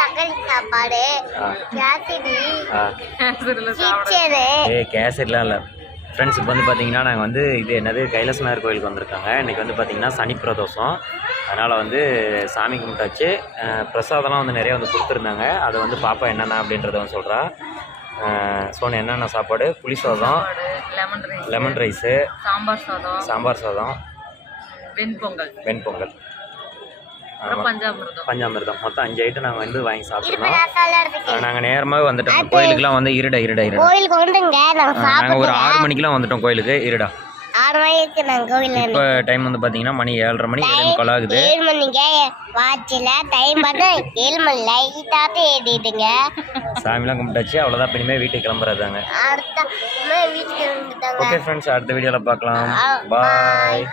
தக்காளி சாப்பாடு கேசரிலாம் இல்லை ஃப்ரெண்ட்ஸ். இப்போ வந்து பார்த்தீங்கன்னா நாங்கள் வந்து இது என்னது கைலாசநாதர் கோயிலுக்கு வந்திருக்காங்க. இன்றைக்கி வந்து பார்த்திங்கன்னா சனி பிரதோஷம். அதனால் வந்து சாமி கும்பிட்டாச்சு. பிரசாதம்லாம் வந்து நிறைய வந்து கொடுத்துருந்தாங்க. அதை வந்து பாப்பா என்னென்ன அப்படின்றத வந்து சொல்கிறா. சோனு என்னென்ன சாப்பாடு? புளி சாதம், லெமன் ரைஸு, சாம்பார் சாதம், வெண்பொங்கல், பஞ்சாமிர்தம். மொத்தம் 5 ஐட்டம் நாங்கள் வந்து வாங்கி சாப்பிட்றோம். நாங்கள் நேரமாகவே வந்துட்டோம் கோயிலுக்குலாம். வந்து இருடா நாங்கள் ஒரு 6 மணிக்கெலாம் வந்துட்டோம் கோயிலுக்கு. இருடா 6 மணிக்கு நாங்கள் கோயில். இப்போ டைம் வந்து பார்த்தீங்கன்னா மணி 7:30 மணி 7:45 ஆகுது. 7 மணிக்கு வாட்சில் டைம் பார்த்தா 7 மணி லைட்டாக ஏறிடுங்க. சாமிலாம் கும்பிட்டாச்சு. அவ்வளோதான். இனிமேல் வீட்டுக்கு கிளம்புறதாங்க. அடுத்த வீட்டுக்கு கிளம்பிட்டாங்க. ஓகே ஃப்ரெண்ட்ஸ், அடுத்த வீடியோவில் பார்க்கலாம். பாய்.